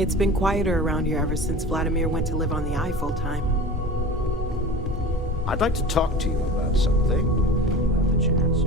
It's been quieter around here ever since Vladimir went to live on the eye full-time. I'd like to talk to you about something. You have the chance.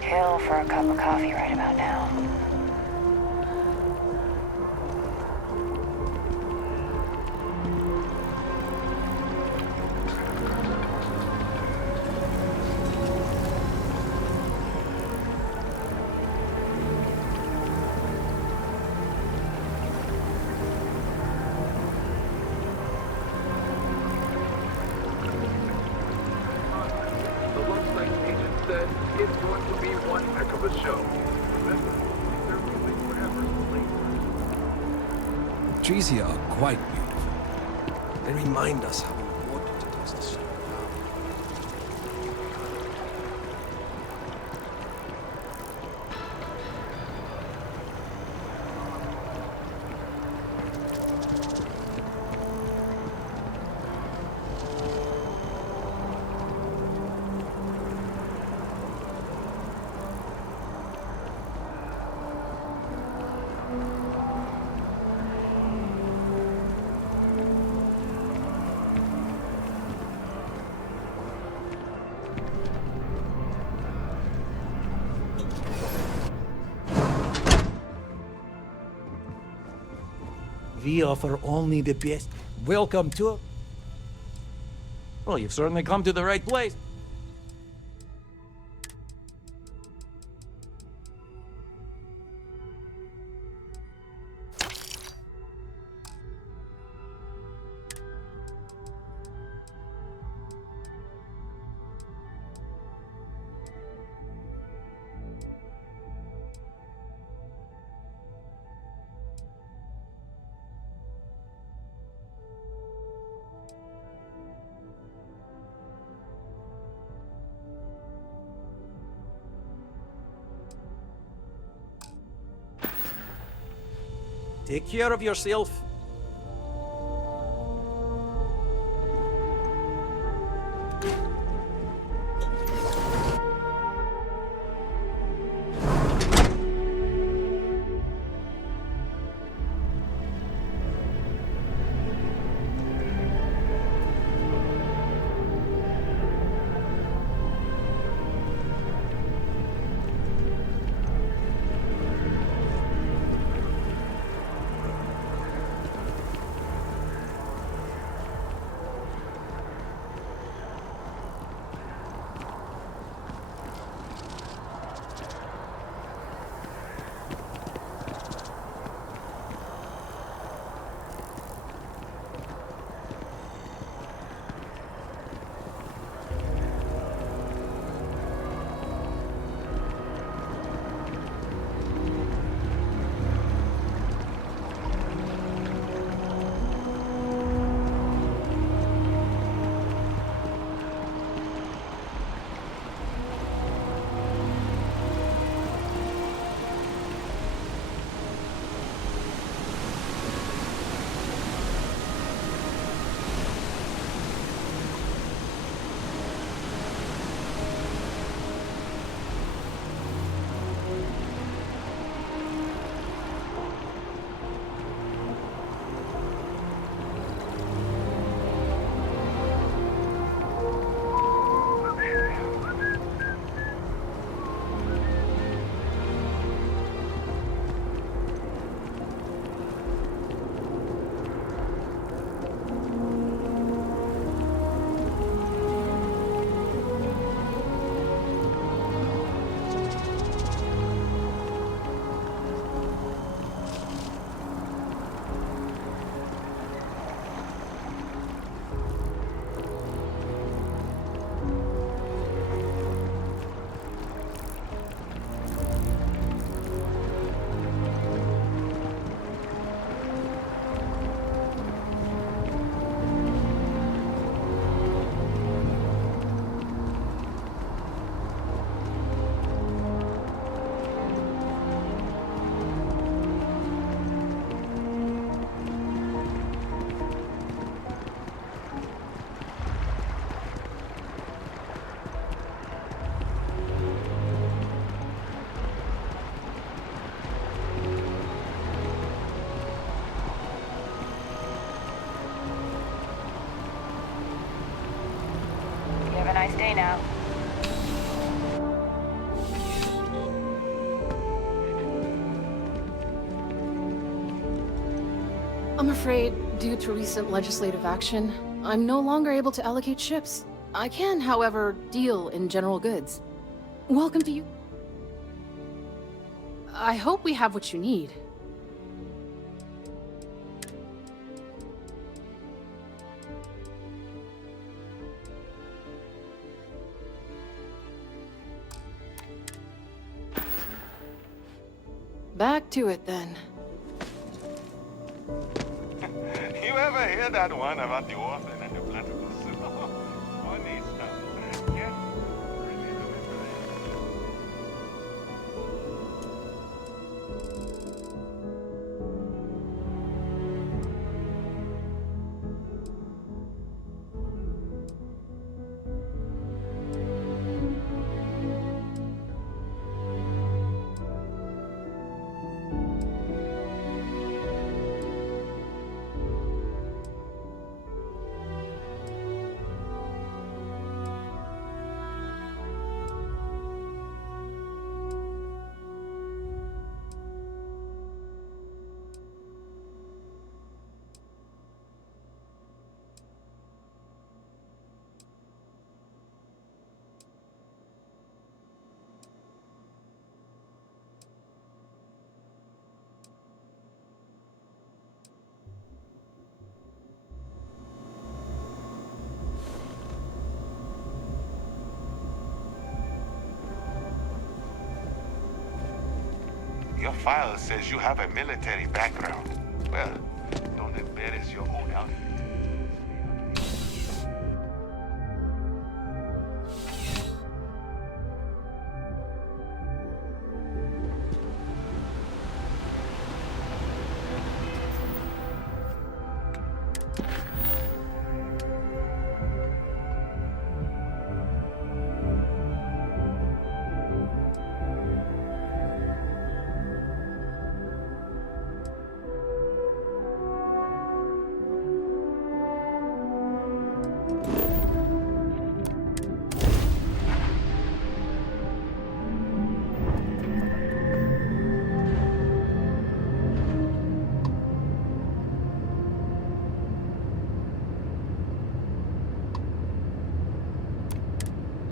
Kill for a cup of coffee right about now. The lunchtime agent said it's going to be one heck of a show. Remember, they're moving whatever's late. Trees here are quite beautiful. They remind us how important it is to slow down. We offer only the best. Welcome to... Well, you've certainly come to the right place. Take care of yourself. me now. I'm afraid, due to recent legislative action, I'm no longer able to allocate ships. I can, however, deal in general goods. Welcome to you. I hope we have what you need. Back to it, then. You ever hear that one about the orphan and the plentiful soup? Funny stuff. Yeah. Your file says you have a military background. Well, don't embarrass your own outfit.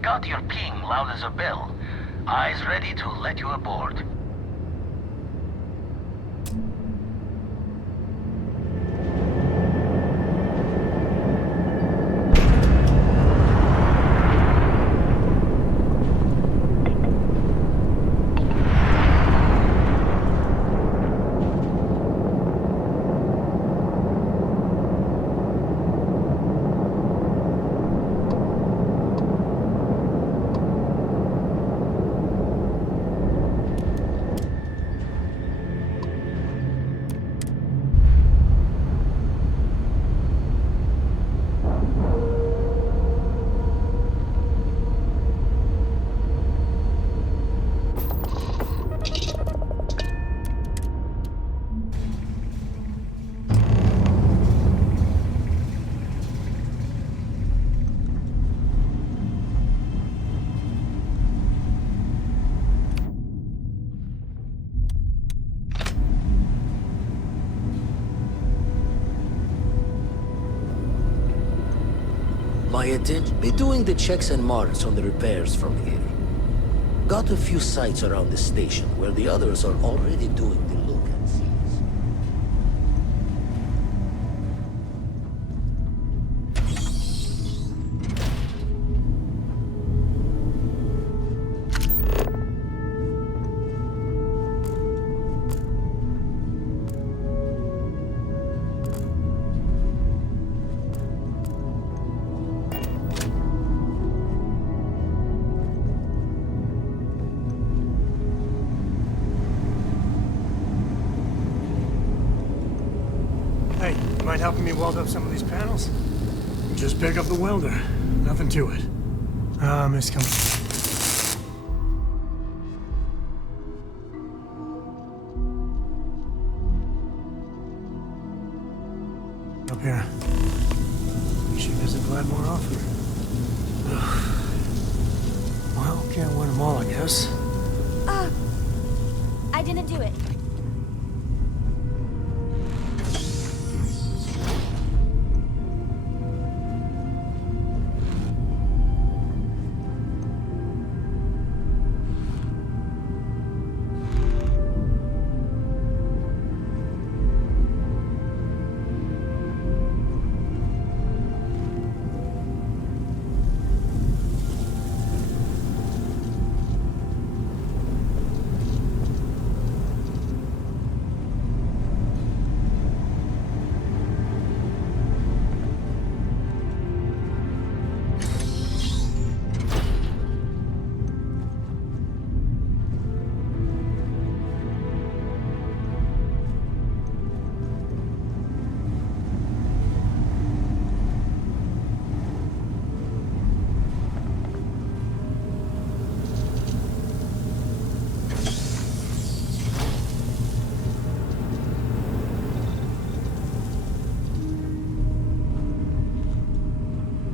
Got your ping loud as a bell. Eyes ready to let you aboard. My attention. Be doing the checks and marks on the repairs from here. Got a few sites around the station where the others are already doing the look and sees. Mind helping me weld up some of these panels? Just pick up the welder. Nothing to it. Miss coming. Up here. We should visit Vlad more often. Ugh. Well, can't win them all, I guess. I didn't do it.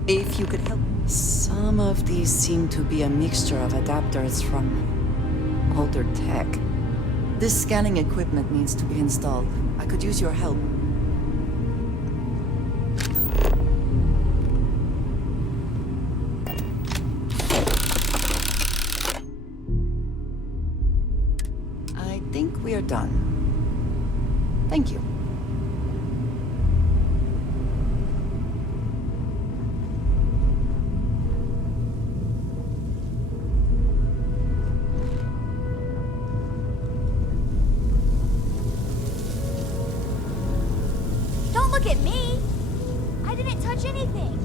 If you could help. Some of these seem to be a mixture of adapters from older tech. This scanning equipment needs to be installed. I could use your help. I think we are done. Thank you. Don't look at me! I didn't touch anything!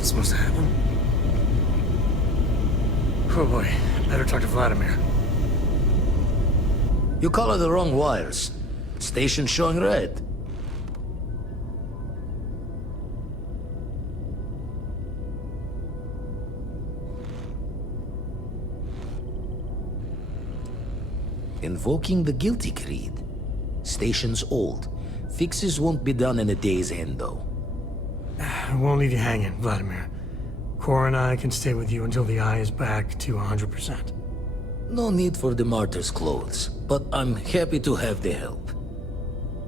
What's supposed to happen? Oh boy, better talk to Vladimir. You color the wrong wires. Station showing red. Invoking the guilty creed. Station's old. Fixes won't be done in a day's end, though. I won't leave you hanging, Vladimir. Cora and I can stay with you until the eye is back to 100%. No need for the martyr's clothes, but I'm happy to have the help.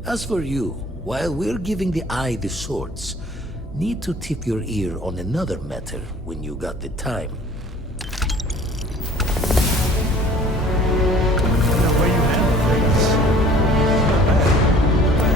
As for you, while we're giving the eye the swords, need to tip your ear on another matter when you got the time. The way you handle things. Not bad. Not bad.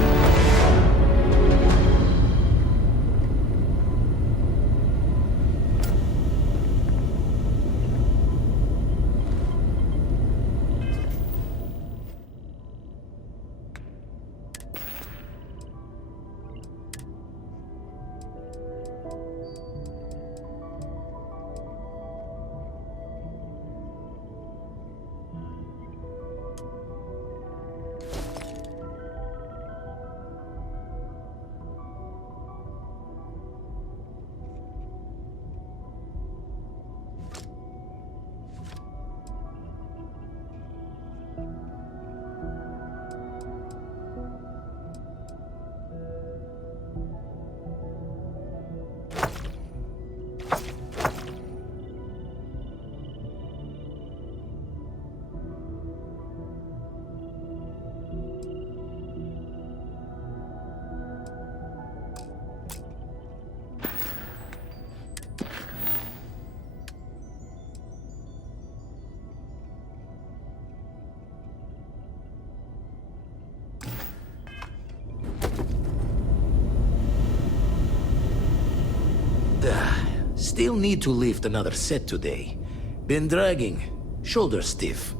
Still need to lift another set today. Been dragging. Shoulder stiff.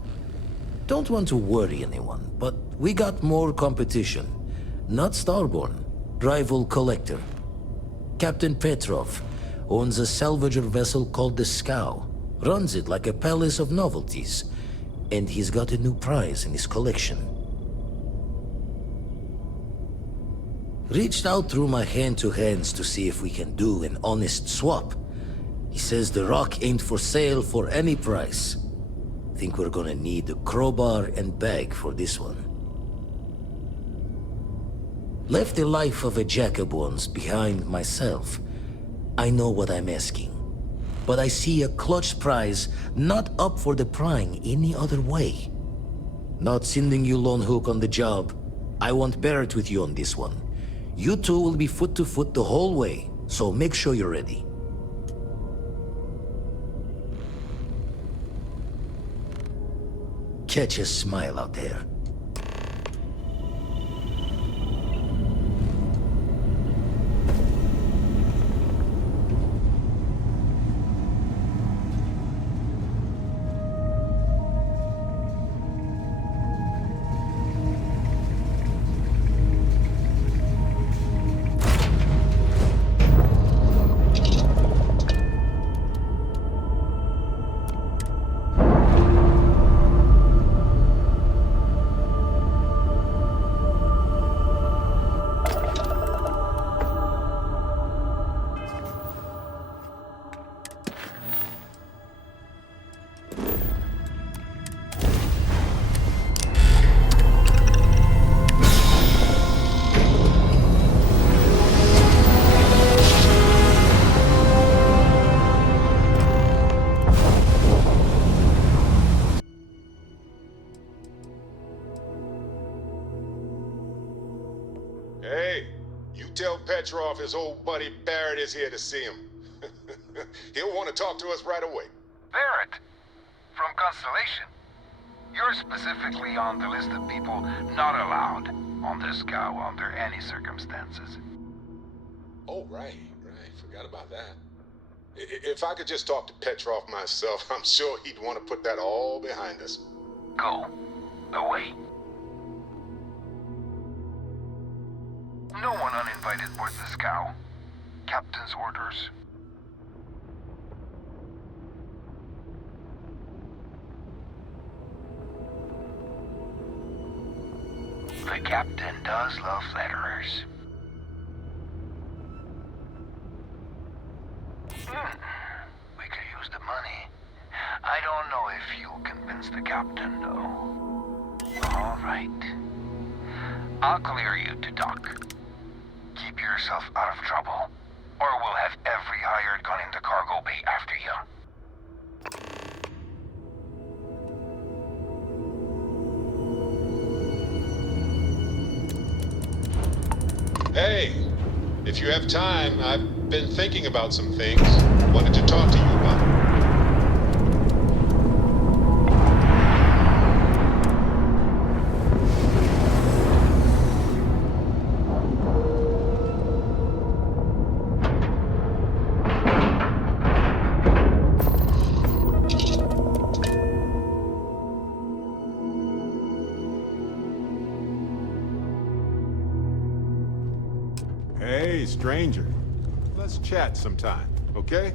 Don't want to worry anyone, but we got more competition. Not Starborn. Rival collector. Captain Petrov owns a salvager vessel called the Scow. Runs it like a palace of novelties. And he's got a new prize in his collection. Reached out through my hand-to-hands to see if we can do an honest swap. He says the rock ain't for sale for any price. Think we're gonna need a crowbar and bag for this one. Left the life of a jacob once behind myself. I know what I'm asking. But I see a clutch prize not up for the prying any other way. Not sending you lone hook on the job. I want Barrett with you on this one. You two will be foot to foot the whole way, so make sure you're ready. Catch a smile out there. Hey, you tell Petrov his old buddy Barrett is here to see him. He'll want to talk to us right away. Barrett, from Constellation. You're specifically on the list of people not allowed on the Scow under any circumstances. Oh, right. Forgot about that. If I could just talk to Petrov myself, I'm sure he'd want to put that all behind us. Go. Away. No one uninvited boards the Scow. Captain's orders. The captain does love flatterers. We could use the money. I don't know if you'll convince the captain, though. All right. I'll clear you to dock. Keep yourself out of trouble, or we'll have every hired gun in the cargo bay after you. Hey, if you have time, I've been thinking about some things. Wanted to talk to you about it. Hey, stranger. Let's chat sometime, okay?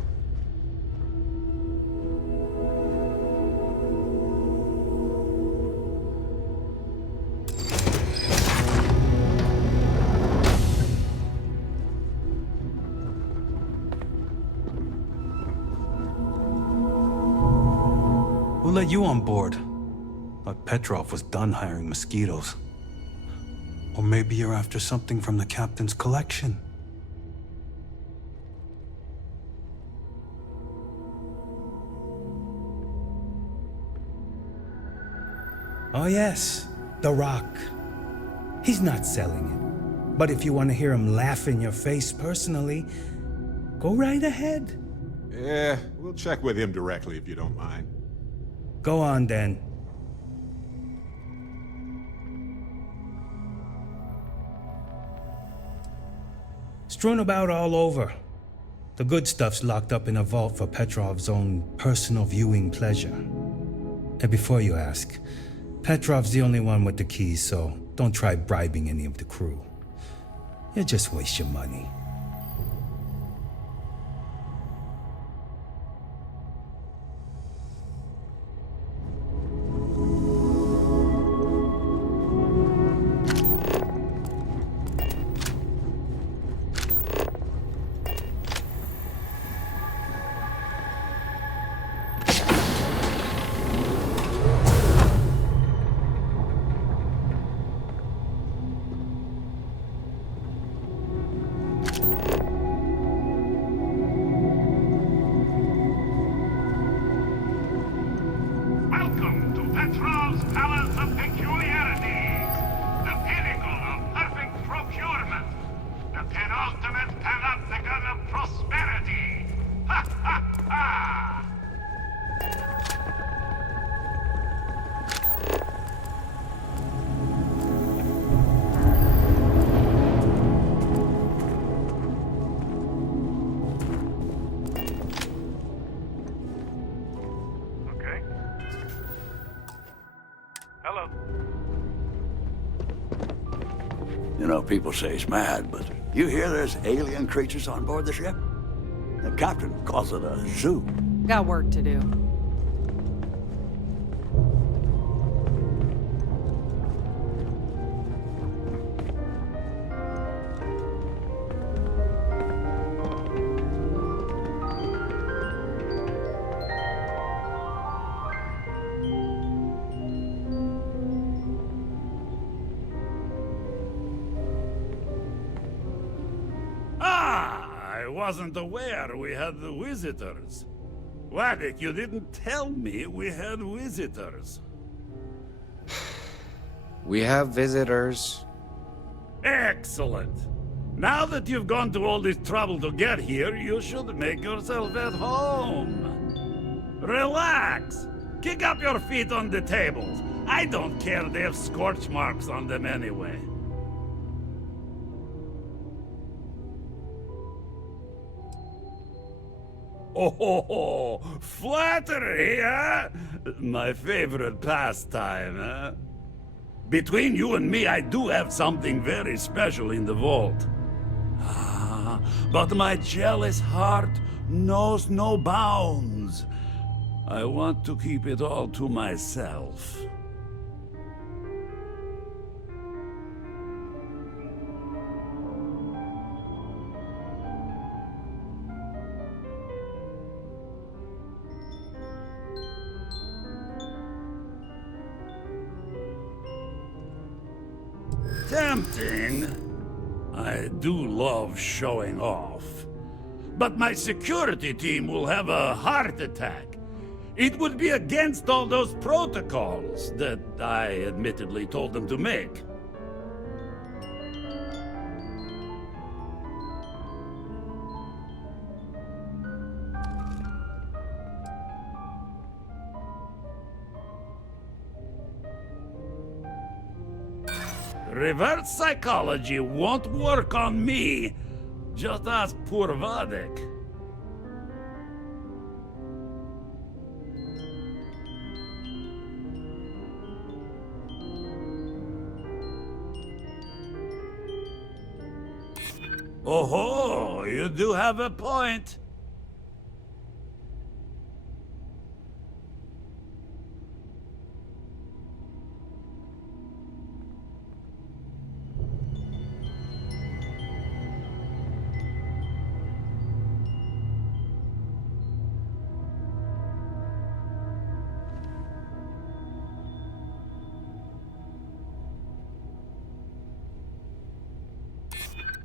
Who let you on board? Thought Petrov was done hiring mosquitoes. Or maybe you're after something from the captain's collection. Oh yes, The Rock. He's not selling it. But if you want to hear him laugh in your face personally, go right ahead. Yeah, we'll check with him directly if you don't mind. Go on then. Strewn about all over. The good stuff's locked up in a vault for Petrov's own personal viewing pleasure. And before you ask, Petrov's the only one with the keys, so don't try bribing any of the crew. You'll just waste your money. Welcome to Petrov's Palace of Peculiarities, the pinnacle of perfect procurement, the penultimate panopticon of prosperity. Ha ha ha! Okay. Hello. You know, people say it's mad, but you hear there's alien creatures on board the ship? The captain calls it a zoo. Got work to do. I wasn't aware we had the visitors. Vladimir, you didn't tell me we had visitors. We have visitors. Excellent. Now that you've gone to all this trouble to get here, you should make yourself at home. Relax. Kick up your feet on the tables. I don't care, they have scorch marks on them anyway. Oh, flattery, huh? My favorite pastime, huh? Between you and me, I do have something very special in the vault. Ah, but my jealous heart knows no bounds. I want to keep it all to myself. Tempting. I do love showing off. But my security team will have a heart attack. It would be against all those protocols that I admittedly told them to make. Reverse psychology won't work on me. Just ask poor Vladimir. Oh, you do have a point.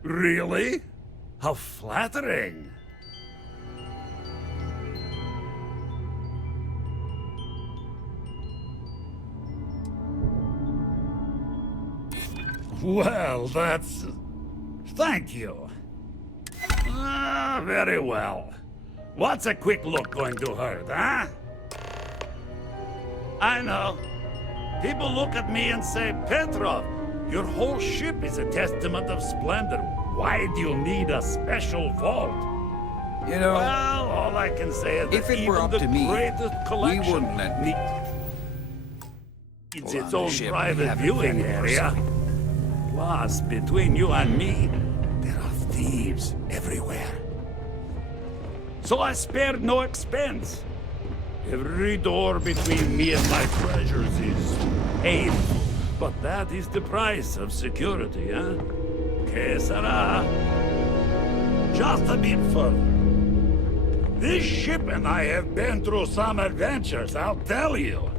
Really? How flattering. Well, that's... Thank you. Very well. What's a quick look going to hurt, huh? I know. People look at me and say, Petrov, your whole ship is a testament of splendor. Why do you need a special vault? You know, Well, all I can say is if that it were even up the to me, greatest we collection wouldn't let me. needs Well, its on the own ship, we private have viewing infected area. Plus, between you and me, there are thieves everywhere. So I spared no expense. Every door between me and my treasures is painful, but that is the price of security, huh? Que sera? Just a bit further. This ship and I have been through some adventures, I'll tell you.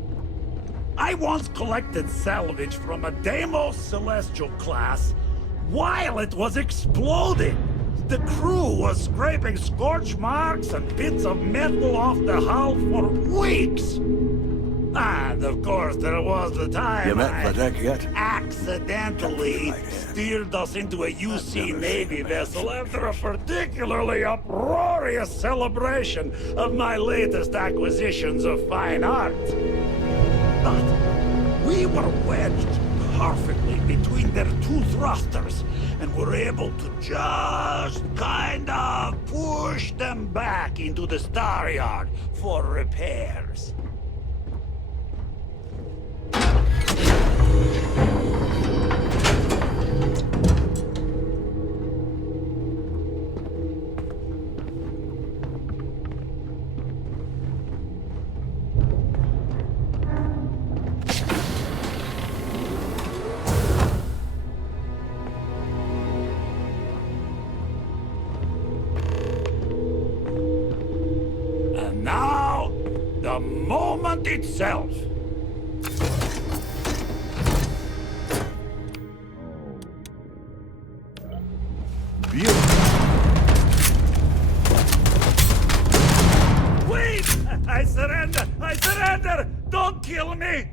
I once collected salvage from a Deimos Celestial class while it was exploding. The crew was scraping scorch marks and bits of metal off the hull for weeks. And of course, there was the time You met Vladimir yet? accidentally steered us into a UC Navy vessel after a particularly uproarious celebration of my latest acquisitions of fine art. But we were wedged perfectly between their two thrusters and were able to just kind of push them back into the star yard for repairs. And now, the moment itself. Wait! I surrender! I surrender! Don't kill me!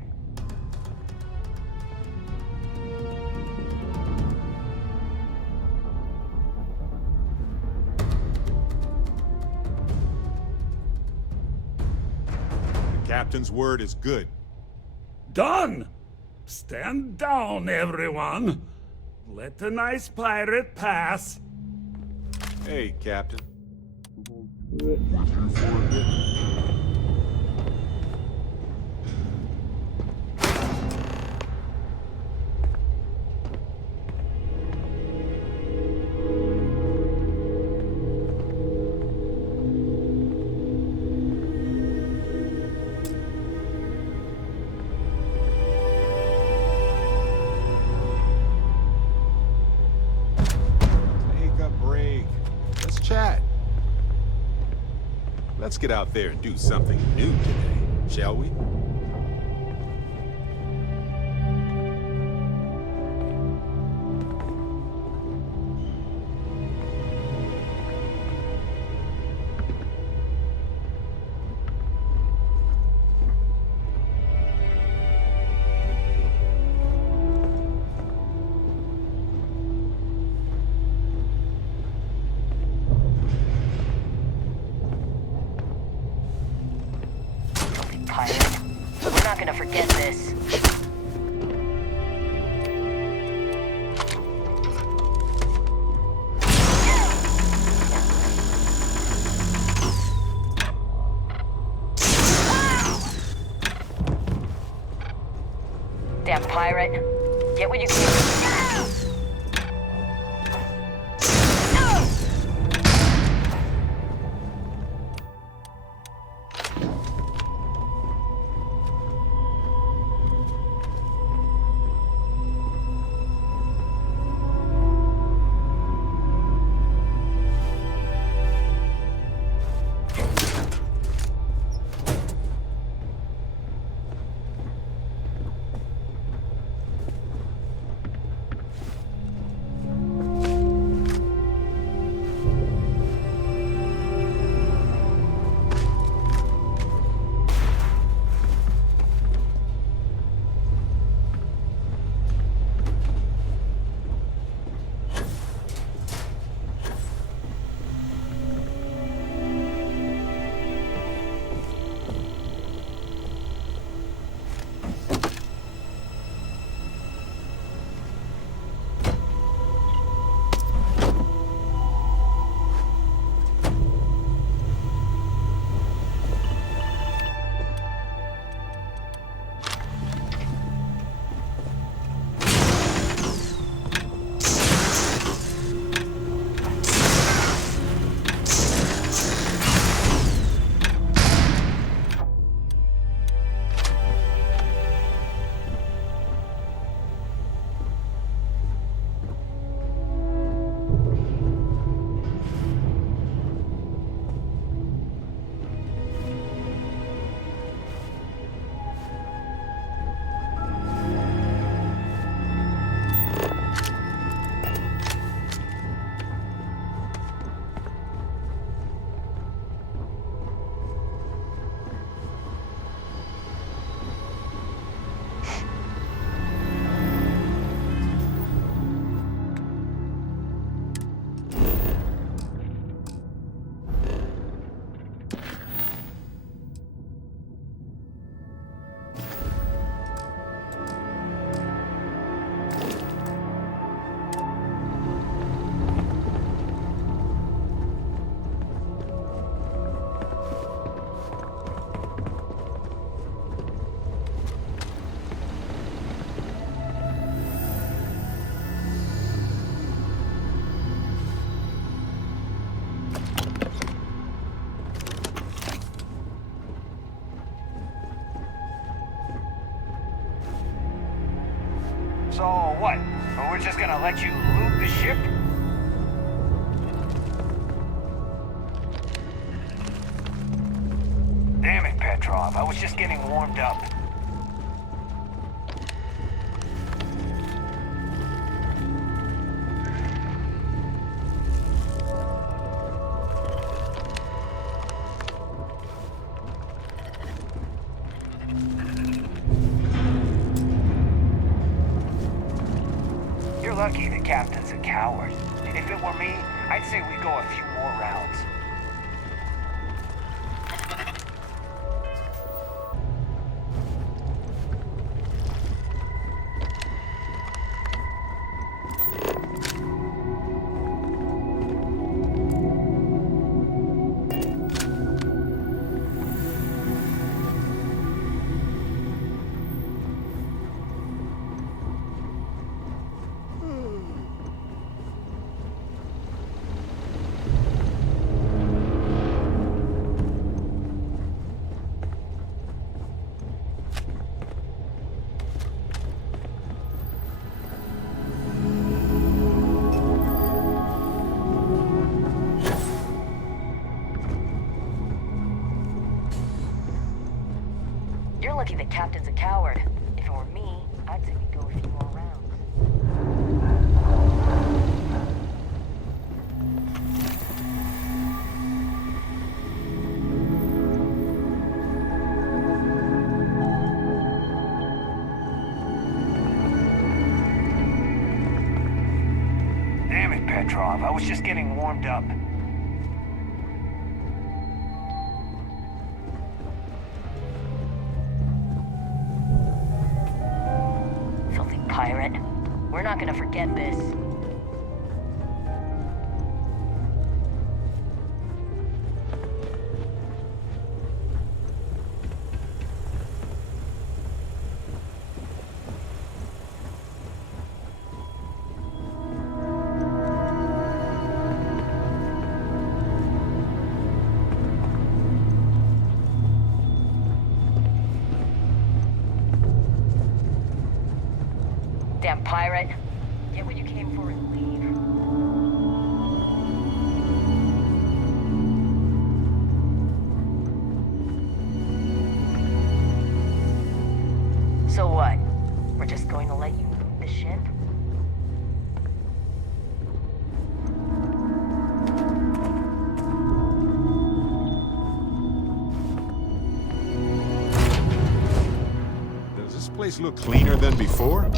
The captain's word is good. Done! Stand down, everyone. Let the nice pirate pass. Hey, Captain. Take a break. Let's chat. Let's get out there and do something new today, shall we? Pirate. We're not gonna forget this. Damn pirate. Get what you can. So what? We're just gonna let you loot the ship? Damn it, Petrov. I was just getting warmed up. You're lucky the captain's a coward. If it were me, I'd say we go a few more rounds. You're lucky the captain's a coward. If it were me, I'd say we go a few more rounds. Damn it, Petrov. I was just getting warmed up. Filthy pirate. We're not gonna forget this. Damn pirate. Get what you came for and leave. So what? We're just going to let you loot the ship? Does this place look cleaner than before?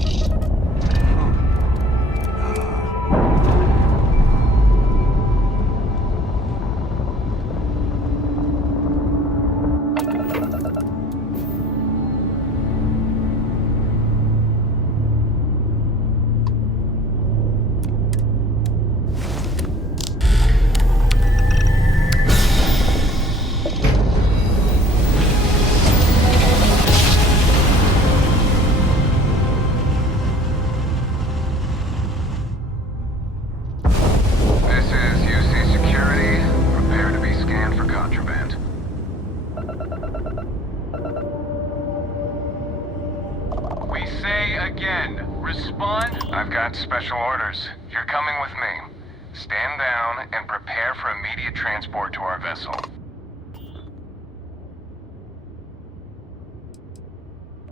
I've got special orders. You're coming with me. Stand down and prepare for immediate transport to our vessel.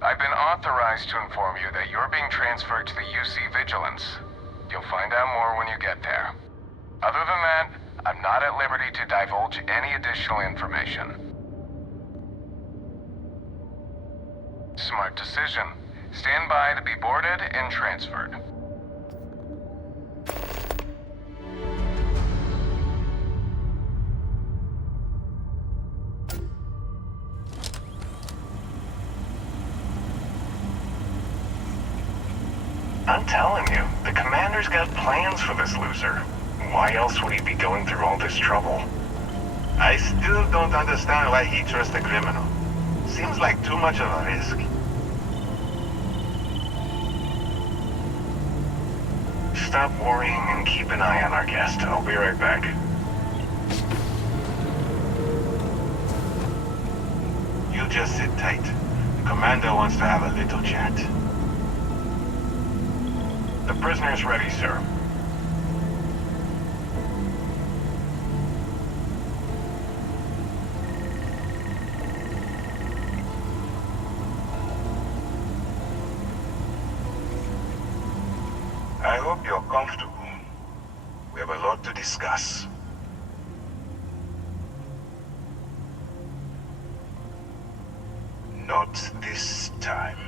I've been authorized to inform you that you're being transferred to the UC Vigilance. You'll find out more when you get there. Other than that, I'm not at liberty to divulge any additional information. Smart decision. Stand by to be boarded and transferred. I'm telling you, the commander's got plans for this loser. Why else would he be going through all this trouble? I still don't understand why he trusts a criminal. Seems like too much of a risk. Stop worrying and keep an eye on our guest. I'll be right back. You just sit tight. The commander wants to have a little chat. The prisoner's ready, sir. I hope you're comfortable. We have a lot to discuss. Not this time.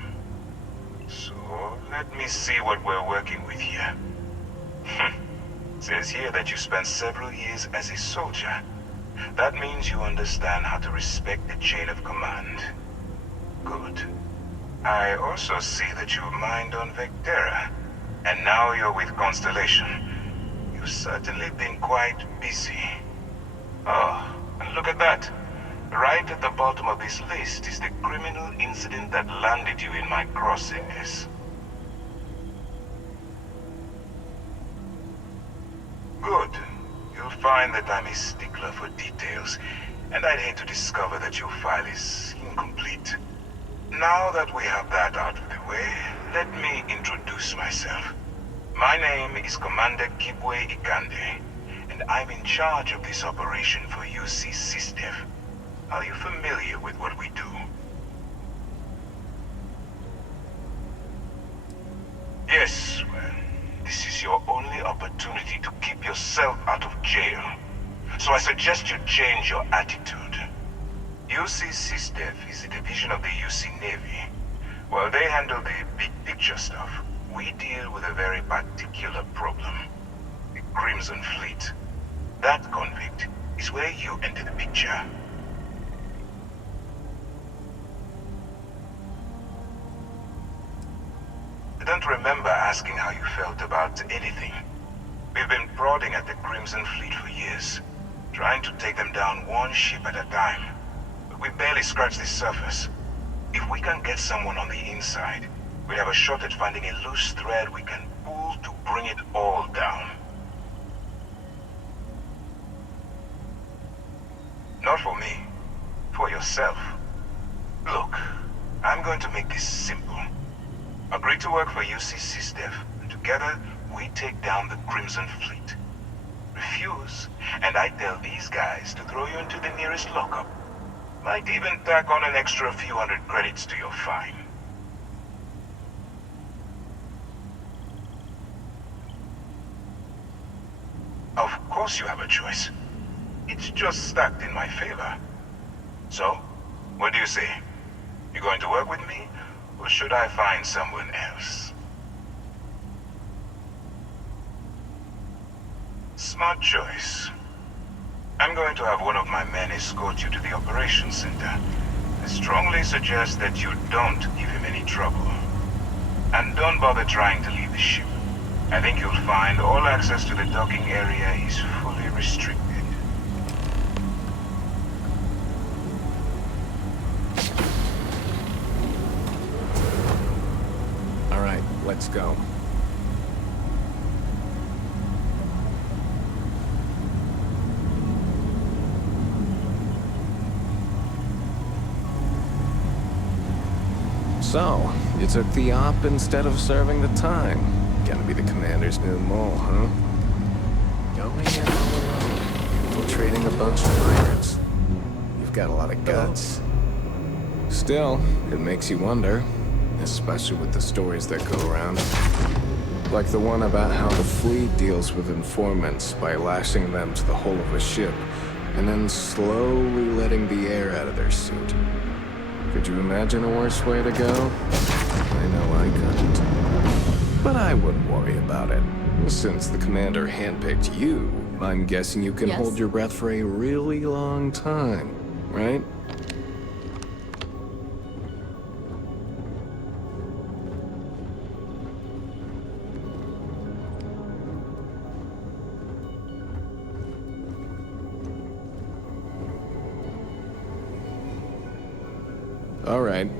So, let me see what we're working with here. Says here that you spent several years as a soldier. That means you understand how to respect the chain of command. Good. I also see that you mined on Vectera, and now you're with Constellation. You've certainly been quite busy. Oh, and look at that. Right at the bottom of this list is the criminal incident that landed you in my crosshairs. Good. You'll find that I'm a stickler for details, and I'd hate to discover that your file is incomplete. Now that we have that out of the way, let me introduce myself. My name is Commander Ikande, and I'm in charge of this operation for UC SysDev. Are you familiar with what we do? Yes, well, this is your only opportunity to keep yourself out of jail. So I suggest you change your attitude. UC SysDev is a division of the UC Navy. While they handle the big picture stuff, we deal with a very particular problem. The Crimson Fleet. That convict is where you enter the picture. I don't remember asking how you felt about anything. We've been prodding at the Crimson Fleet for years, trying to take them down one ship at a time. But we barely scratched the surface. If we can get someone on the inside, we have a shot at finding a loose thread we can pull to bring it all down. Not for me. For yourself. Look, I'm going to make this simple. Agree to work for UC SysDev, and together we take down the Crimson Fleet. Refuse, and I tell these guys to throw you into the nearest lockup. Might even tack on an extra few hundred credits to your fine. Of course you have a choice. It's just stacked in my favor. So, what do you say? You going to work with me, or should I find someone else? Smart choice. I'm going to have one of my men escort you to the operations center. I strongly suggest that you don't give him any trouble. And don't bother trying to leave the ship. I think you'll find all access to the docking area is fully restricted. All right, let's go. So, you took the op instead of serving the time. Gonna be the commander's new mole, huh? Going in all alone, infiltrating a bunch of pirates. You've got a lot of guts. Still, it makes you wonder, especially with the stories that go around. Like the one about how the fleet deals with informants by lashing them to the hull of a ship, and then slowly letting the air out of their suit. Could you imagine a worse way to go? I know I couldn't. But I wouldn't worry about it. Since the commander handpicked you, I'm guessing you can hold your breath for a really long time, right? All right,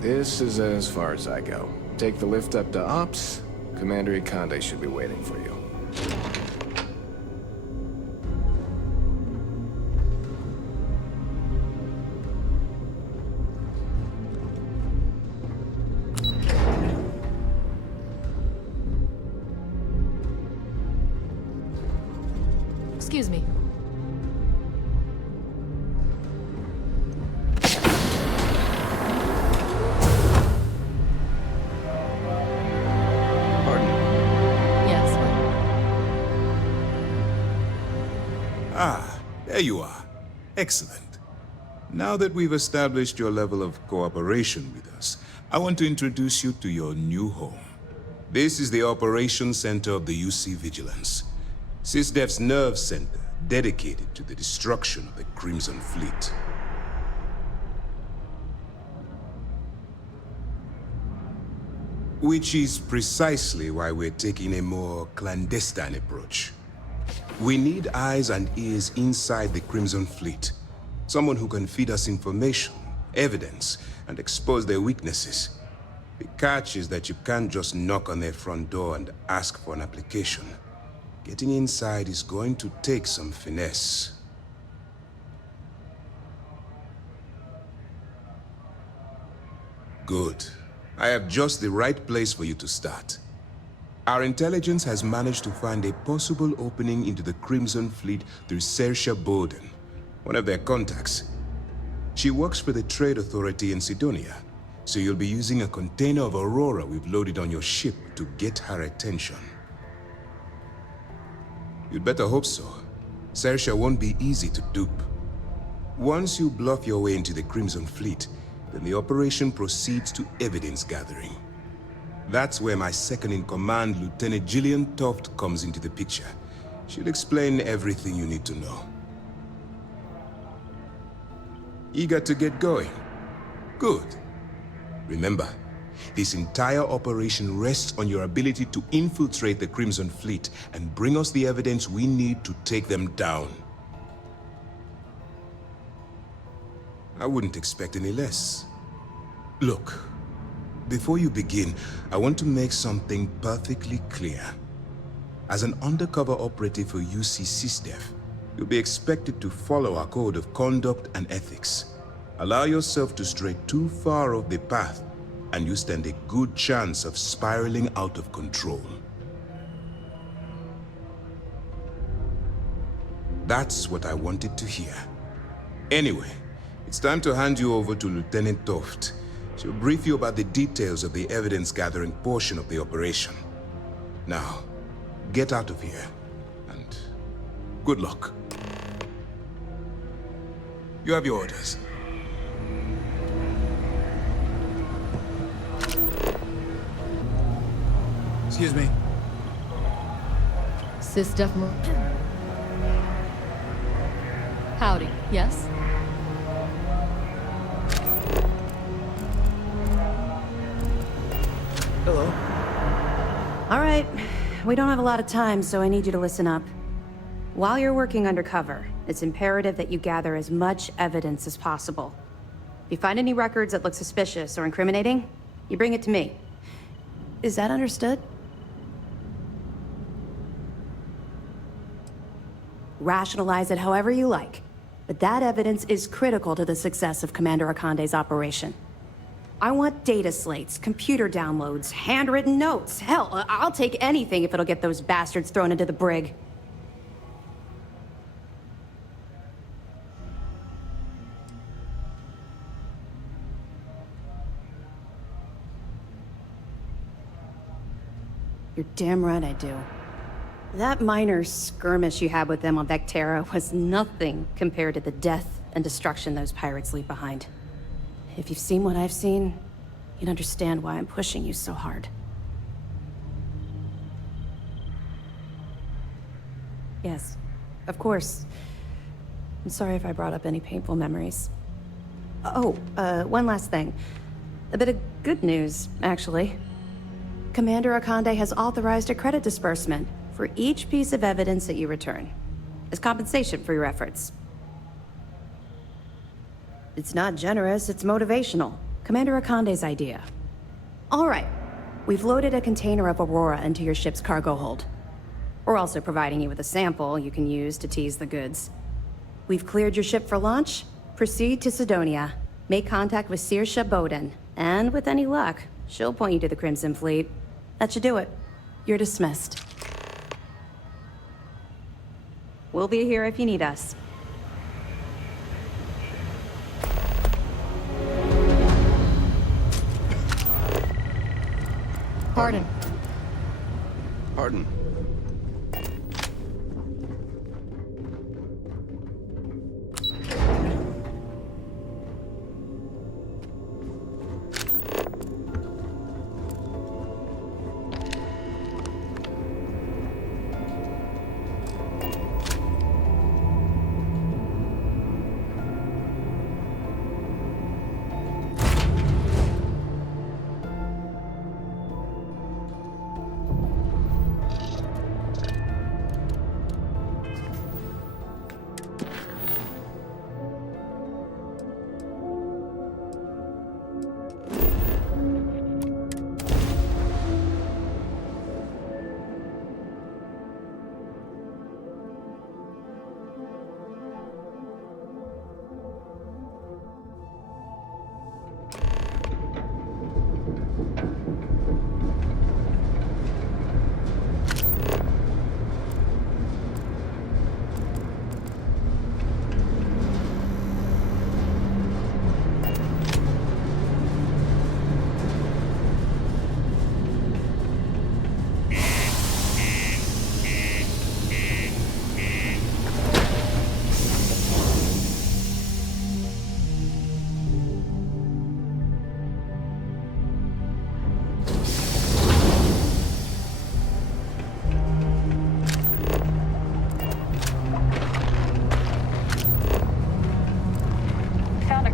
this is as far as I go. Take the lift up to Ops. Commander Ikande should be waiting for you. Excuse me. Yes. Ah, there you are. Excellent. Now that we've established your level of cooperation with us, I want to introduce you to your new home. This is the Operations Center of the UC Vigilance, SysDef's nerve center dedicated to the destruction of the Crimson Fleet. Which is precisely why we're taking a more clandestine approach. We need eyes and ears inside the Crimson Fleet. Someone who can feed us information, evidence, and expose their weaknesses. The catch is that you can't just knock on their front door and ask for an application. Getting inside is going to take some finesse. Good. I have just the right place for you to start. Our intelligence has managed to find a possible opening into the Crimson Fleet through Saoirse Bowden, one of their contacts. She works for the Trade Authority in Sidonia, so you'll be using a container of Aurora we've loaded on your ship to get her attention. You'd better hope so. Saoirse won't be easy to dupe. Once you bluff your way into the Crimson Fleet, then the operation proceeds to evidence gathering. That's where my second-in-command, Lieutenant Gillian Toft, comes into the picture. She'll explain everything you need to know. Eager to get going? Good. Remember, this entire operation rests on your ability to infiltrate the Crimson Fleet and bring us the evidence we need to take them down. I wouldn't expect any less. Look, before you begin, I want to make something perfectly clear. As an undercover operative for UC SysDef, you'll be expected to follow our code of conduct and ethics. Allow yourself to stray too far off the path, and you stand a good chance of spiraling out of control. That's what I wanted to hear. Anyway, it's time to hand you over to Lieutenant Toft. She'll brief you about the details of the evidence-gathering portion of the operation. Now, get out of here, and good luck. You have your orders. Excuse me. SysDef. Howdy. Yes? Hello. All right. We don't have a lot of time, so I need you to listen up. While you're working undercover, it's imperative that you gather as much evidence as possible. If you find any records that look suspicious or incriminating, you bring it to me. Is that understood? Rationalize it however you like, but that evidence is critical to the success of Commander Ikande's operation. I want data slates, computer downloads, handwritten notes. Hell, I'll take anything if it'll get those bastards thrown into the brig. You're damn right I do. That minor skirmish you had with them on Vectera was nothing compared to the death and destruction those pirates leave behind. If you've seen what I've seen, you'd understand why I'm pushing you so hard. Yes, of course. I'm sorry if I brought up any painful memories. Oh, one last thing. A bit of good news, actually. Commander Ikande has authorized a credit disbursement for each piece of evidence that you return, as compensation for your efforts. It's not generous, it's motivational. Commander Ikande's idea. All right, we've loaded a container of Aurora into your ship's cargo hold. We're also providing you with a sample you can use to tease the goods. We've cleared your ship for launch. Proceed to Sidonia. Make contact with Saoirse Bowden, and with any luck, she'll point you to the Crimson Fleet. That should do it. You're dismissed. We'll be here if you need us. Pardon. Pardon.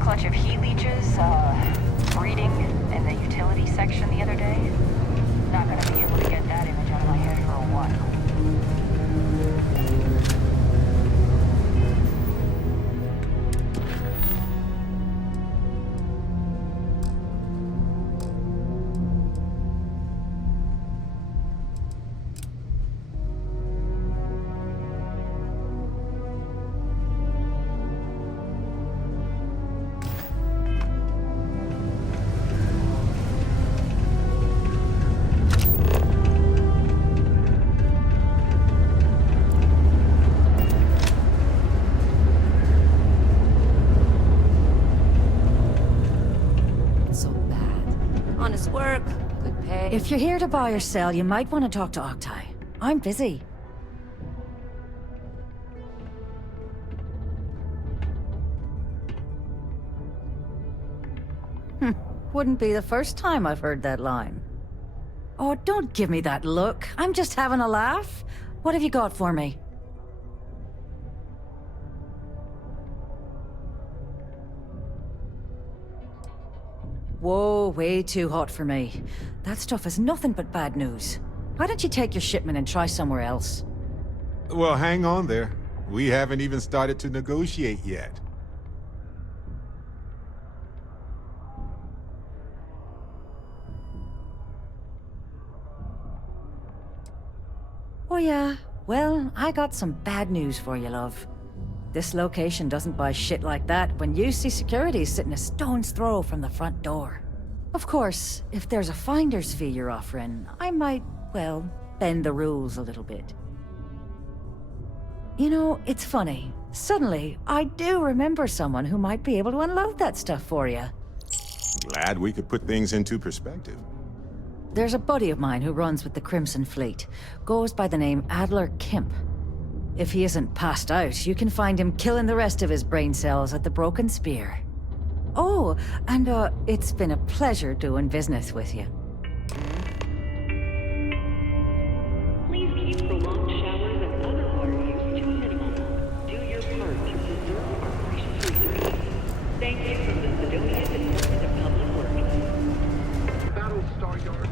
Clutch of heat leeches, breeding in the utility section the other day. Not gonna be able to get that image out of my head for a while. If you're here to buy or sell, you might want to talk to Octai. I'm busy. Wouldn't be the first time I've heard that line. Oh, don't give me that look. I'm just having a laugh. What have you got for me? Whoa, way too hot for me. That stuff is nothing but bad news. Why don't you take your shipment and try somewhere else? Well, hang on there. We haven't even started to negotiate yet. Oh yeah? Well, I got some bad news for you, love. This location doesn't buy shit like that when you see security sitting a stone's throw from the front door. Of course, if there's a finder's fee you're offering, I might, well, bend the rules a little bit. You know, it's funny. Suddenly, I do remember someone who might be able to unload that stuff for you. Glad we could put things into perspective. There's a buddy of mine who runs with the Crimson Fleet. Goes by the name Adler Kemp. If he isn't passed out, you can find him killing the rest of his brain cells at the Broken Spear. Oh, and it's been a pleasure doing business with you. Please keep prolonged showers and other water use to a minimum. Do your part to preserve our precious resources. Thank you from the Sidonian Department of Public Works. Battlestar Yard.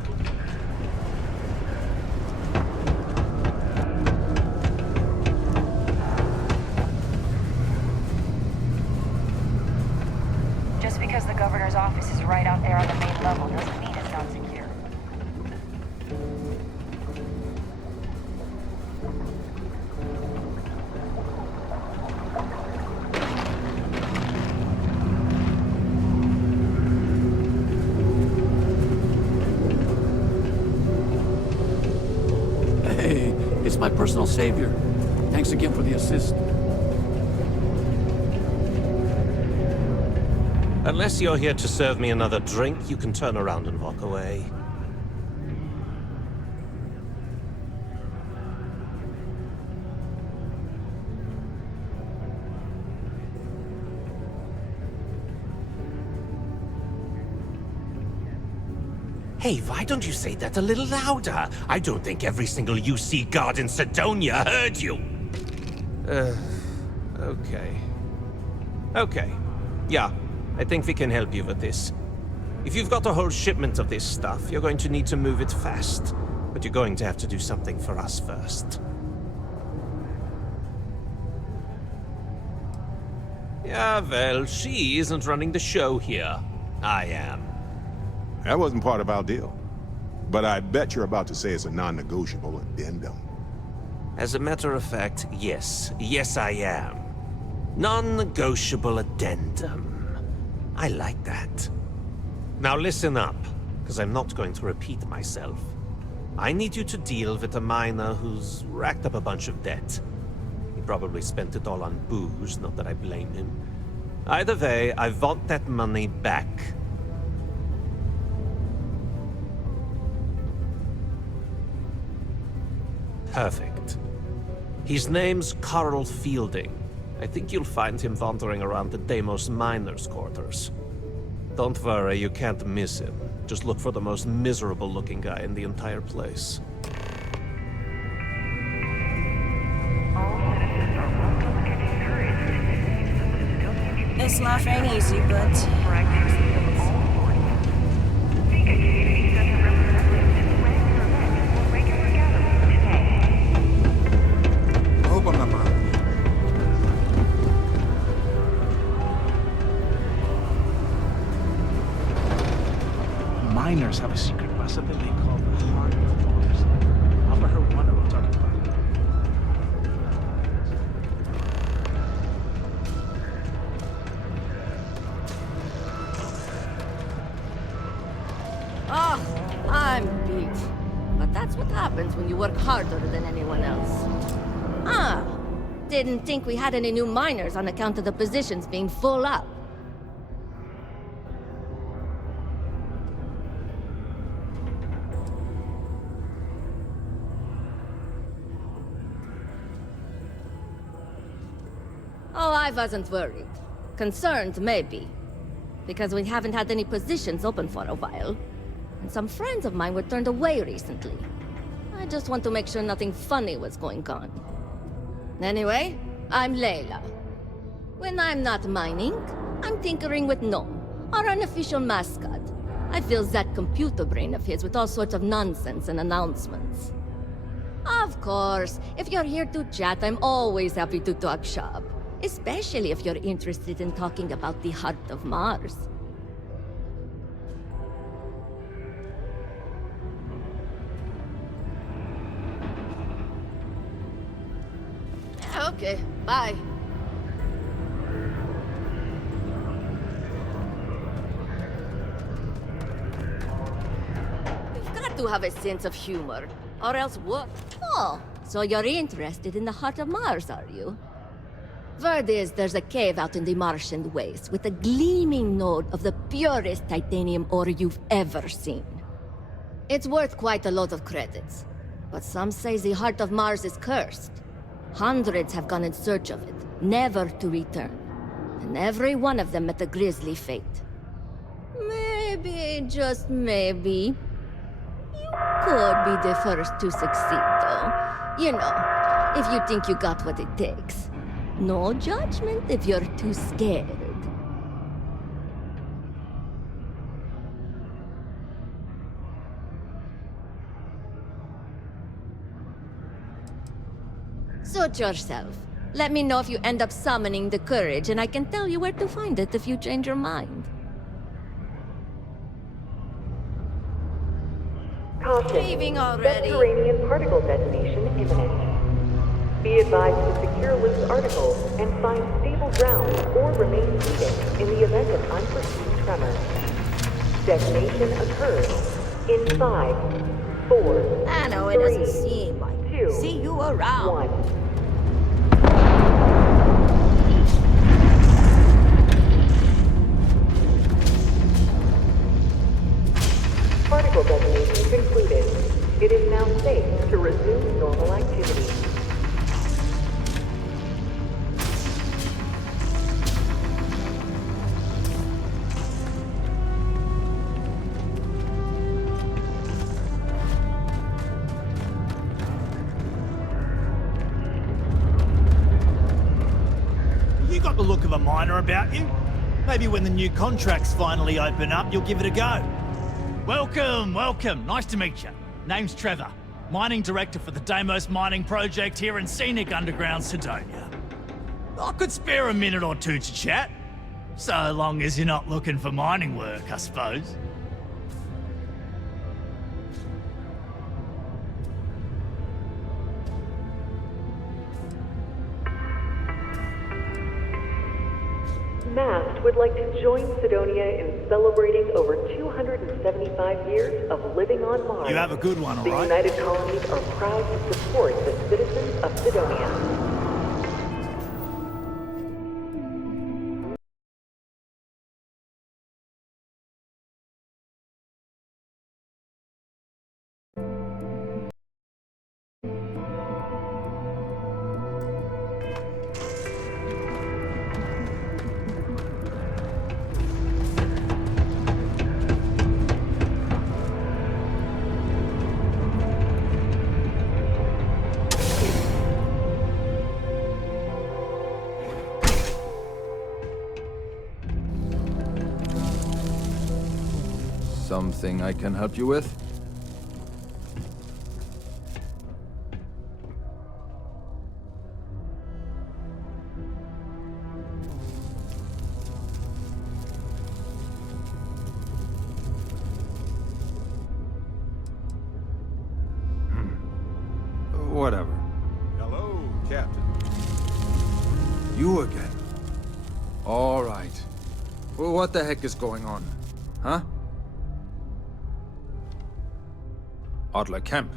Just because the governor's office is right out there on the main level doesn't mean it's not secure. Hey, it's my personal savior. Thanks again for the assist. Unless you're here to serve me another drink, you can turn around and walk away. Hey, why don't you say that a little louder? I don't think every single UC guard in Sidonia heard you. Okay. Okay. Yeah, I think we can help you with this. If you've got a whole shipment of this stuff, you're going to need to move it fast. But you're going to have to do something for us first. Yeah, well, she isn't running the show here. I am. That wasn't part of our deal. But I bet you're about to say it's a non-negotiable addendum. As a matter of fact, yes. Yes, I am. Non-negotiable addendum. I like that. Now listen up, because I'm not going to repeat myself. I need you to deal with a miner who's racked up a bunch of debt. He probably spent it all on booze, not that I blame him. Either way, I want that money back. Perfect. His name's Carl Fielding. I think you'll find him wandering around the Deimos miners' quarters. Don't worry, you can't miss him. Just look for the most miserable-looking guy in the entire place. This life ain't easy, but... Miners have a secret possibility called the Heart of Mars. I've heard one of them talking about it. Oh, I'm beat. But that's what happens when you work harder than anyone else. Didn't think we had any new miners on account of the positions being full up. Oh, I wasn't worried. Concerned, maybe. Because we haven't had any positions open for a while. And some friends of mine were turned away recently. I just want to make sure nothing funny was going on. Anyway, I'm Layla. When I'm not mining, I'm tinkering with Gnome, our unofficial mascot. I fill that computer brain of his with all sorts of nonsense and announcements. Of course, if you're here to chat, I'm always happy to talk shop. Especially if you're interested in talking about the Heart of Mars. Okay, bye. You've got to have a sense of humor, or else what? Oh, so you're interested in the Heart of Mars, are you? Word is there's a cave out in the Martian waste with a gleaming node of the purest titanium ore you've ever seen. It's worth quite a lot of credits, but some say the Heart of Mars is cursed. Hundreds have gone in search of it, never to return. And every one of them met a grisly fate. Maybe, just maybe, you could be the first to succeed, though. You know, if you think you got what it takes. No judgment if you're too scared. Suit yourself. Let me know if you end up summoning the courage, and I can tell you where to find it if you change your mind. Caution. Leaving already. Subterranean particle detonation imminent. Be advised to secure loose articles and find stable ground or remain seated in the event of unforeseen tremor. Detonation occurs in 5, 4, I know 3, it doesn't seem like 2, see you around. 1. vehicle detonation concluded. It is now safe to resume normal activity. You got the look of a miner about you. Maybe when the new contracts finally open up, you'll give it a go. Welcome, welcome. Nice to meet you. Name's Trevor, mining director for the Deimos mining project here in scenic underground Sidonia. I could spare a minute or two to chat. So long as you're not looking for mining work, I suppose. Mast would like to join Sidonia in celebrating over 275 years of living on Mars. You have a good one, all The right? United Colonies are proud to support the citizens of Sidonia. Something I can help you with? Whatever. Hello, Captain. You again? All right. Well, what the heck is going on? Huh? Adler Kemp.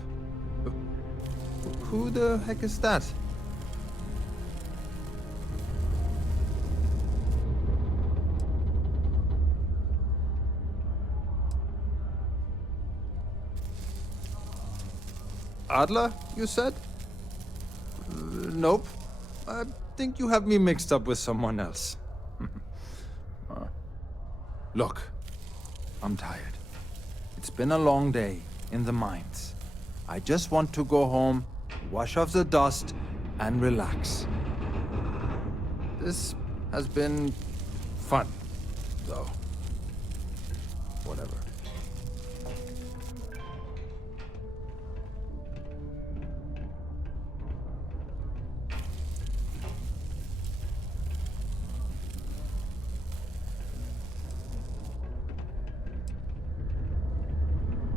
Who the heck is that? Adler, you said? Nope. I think you have me mixed up with someone else. Look, I'm tired. It's been a long day in the mines. I just want to go home, wash off the dust, and relax. This has been fun, though. Whatever.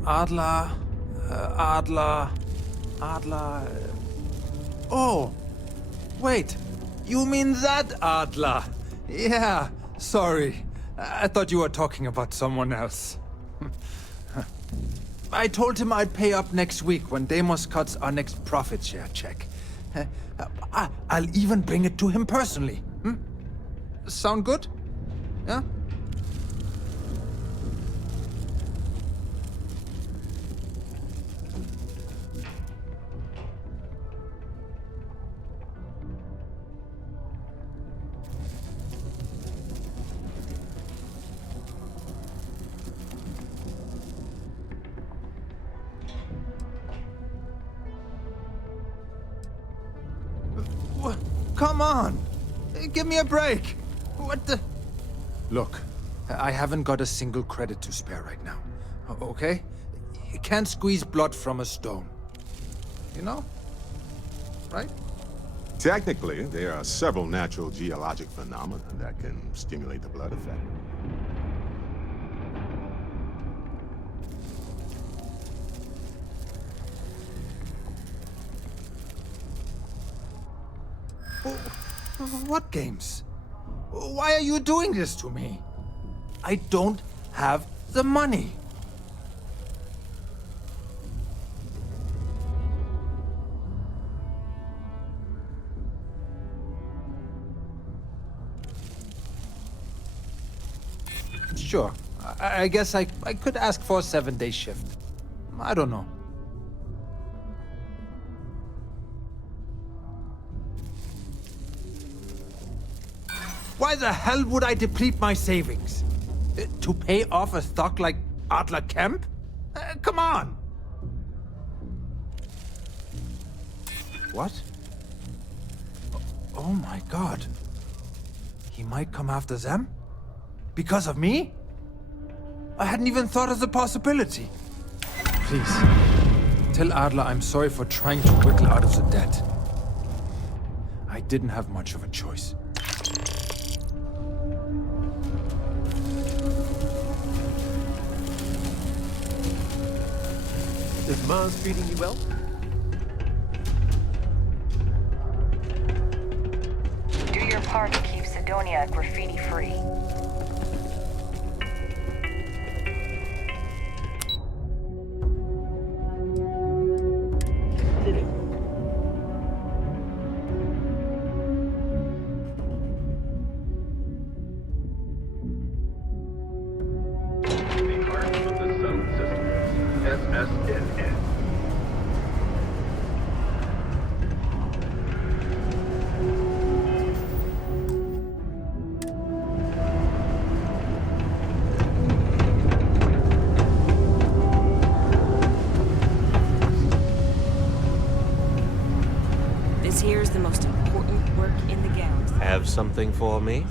Adler, Adler. Oh, wait. You mean that Adler? Yeah, sorry. I thought you were talking about someone else. I told him I'd pay up next week when Deimos cuts our next profit share check. I'll even bring it to him personally. Sound good? Yeah? Come on! Give me a break! What the... Look, I haven't got a single credit to spare right now. Okay? You can't squeeze blood from a stone. You know? Right? Technically, there are several natural geologic phenomena that can stimulate the blood effect. What games? Why are you doing this to me? I don't have the money. Sure, I guess I could ask for a 7-day shift. I don't know. Why the hell would I deplete my savings? To pay off a stock like Adler Kemp? Come on! What? Oh my god. He might come after them? Because of me? I hadn't even thought of the possibility. Please, tell Adler I'm sorry for trying to wiggle out of the debt. I didn't have much of a choice. Is Mars treating you well? Do your part to keep Sidonia graffiti-free. This here's the most important work in the galaxy. Have something for me?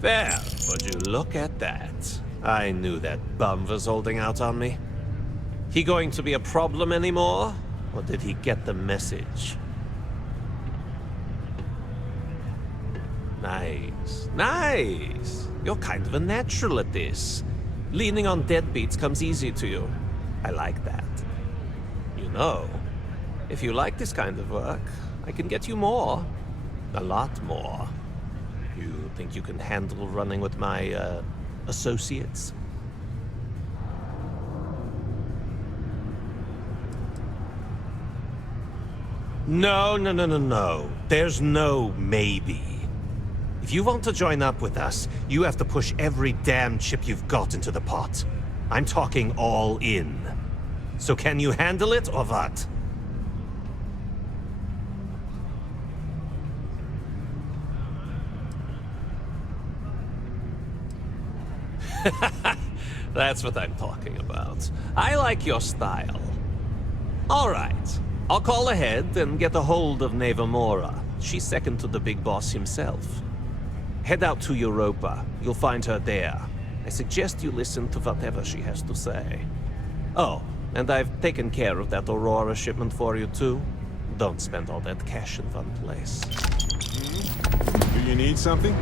There, would you look at that? I knew that bum was holding out on me. He going to be a problem anymore? Or did he get the message? Nice. Nice! You're kind of a natural at this. Leaning on deadbeats comes easy to you. I like that. You know, if you like this kind of work, I can get you more. A lot more. You think you can handle running with my, associates? No. There's no maybe. If you want to join up with us, you have to push every damn chip you've got into the pot. I'm talking all in. So can you handle it or what? That's what I'm talking about. I like your style. All right. I'll call ahead and get a hold of Nevamora. She's second to the big boss himself. Head out to Europa. You'll find her there. I suggest you listen to whatever she has to say. Oh, and I've taken care of that Aurora shipment for you too. Don't spend all that cash in one place. Do you need something?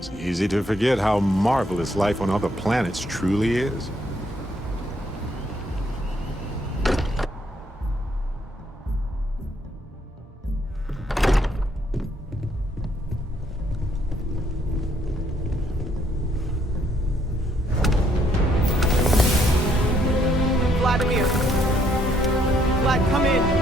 It's easy to forget how marvelous life on other planets truly is. Vladimir! Vlad, come in!